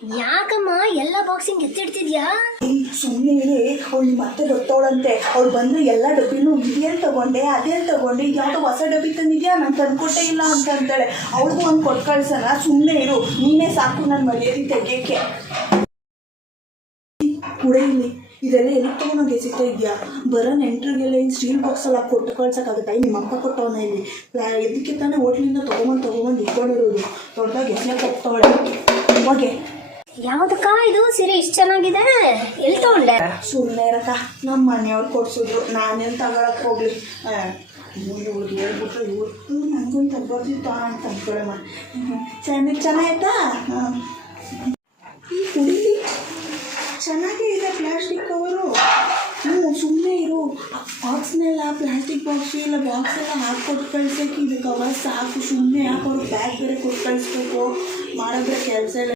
ಯಾಕಮ್ಮ ಎಲ್ಲ ಬಾಕ್ಸಿಂಗ್ ಎತ್ತಿಡ್ತಿದ್ಯಾ? ಸುಮ್ಮನೆ ಅವಳು ಮತ್ತೆ ಗೊತ್ತವಳಂತೆ. ಅವಳು ಬಂದು ಎಲ್ಲ ಡಬ್ಬಿನೂ ಇದೇನು ತಗೊಂಡೆ ಅದೇನು ತಗೊಂಡೆ, ಯಾವುದೋ ಹೊಸ ಡಬ್ಬಿ ತಂದಿದ್ಯಾ, ನಾನು ತಂದ್ಕೊಟ್ಟೇ ಇಲ್ಲ ಅಂತ ಅಂತಾಳೆ. ಅವಳಿಗೂ ಒಂದು ಕೊಟ್ಟು ಕಳ್ಸೋಣ, ಸುಮ್ಮನೆ ಇರು, ನೀನೇ ಸಾಕು ನನ್ನ ಮರ್ಯಾದೆ ತೆಗಿಯೋಕ್ಕೆ. ಕೂಡ ಇಲ್ಲಿ ಇದೆಲ್ಲ ಎಲ್ಲಿ ತೊಗೊಂಡೋಗಿ ಸಿಗ್ತಾ ಇದೆಯಾ? ಬರೋ ನೆಂಟ್ರಿಗೆಲ್ಲ ಇಲ್ಲಿ ಸ್ಟೀಲ್ ಬಾಕ್ಸಲ್ಲಿ ಕೊಟ್ಟು ಕಳ್ಸೋಕ್ಕಾಗುತ್ತೆ? ನಿಮ್ಮ ಅಪ್ಪ ಕೊಟ್ಟವನ ಇಲ್ಲಿ ಇದಕ್ಕೆ ತಾನೇ ಹೋಟ್ಲಿಂದ ತೊಗೊಂಬಂದು ಇಟ್ಕೊಂಡಿರೋದು. ದೊಡ್ಡದಾಗಿ ಎಸ್ಲೆ ಕೊಡ್ತಾವಳೆ ಹೋಗೆ. ಯಾವ್ದಕ್ಕ ಇದು ಸೀರೆ ಇಷ್ಟು ಚೆನ್ನಾಗಿದೆ, ಎಲ್ಲಿ ತಗೊಂಡೆ? ಸುಮ್ಮನೆ ಇರಕ್ಕ, ನಮ್ಮ ಮನೆಯವ್ರು ಕೊಡ್ಸಿದ್ರು, ನಾನೇನು ತಗೊಳಕ್ಕೆ ಹೋಗ್ಲಿ. ಇವ್ರಿಗೆ ಹೇಳ್ಬಿಟ್ರೆ ಇವತ್ತು ನನಗೊಂದು ತಗೊಳ್ತಿತ್ತ ಅಂತ ಅಂದ್ಕೊಳ್ಳಮ್ಮ. ಚೆನ್ನಾಯ್ತಾ? ಈ ಕುಡೀಲಿ ಚೆನ್ನಾಗೇ ಇದೆ ಪ್ಲಾಸ್ಟಿಕ್ ಕವರು. ಸುಮ್ಮನೆ ಇರು, ಬಾಕ್ಸ್ನೆಲ್ಲ ಪ್ಲಾಸ್ಟಿಕ್ ಬಾಕ್ಸು ಇಲ್ಲ ಬಾಕ್ಸ್ ಎಲ್ಲ ಹಾಕ್ಕೊಟ್ಟು ಕಳ್ಸೋಕೆ ಇದು ಕವರ್ ಸಾಕು. ಸುಮ್ಮನೆ ಯಾಕೆ ಅವ್ರಿಗೆ ಬ್ಯಾಗ್ ಬೇರೆ ಕೊಟ್ಟು ಕಳಿಸ್ಬೇಕು, ಮಾಡಿದ್ರೆ ಕೆಲಸ ಇಲ್ಲ.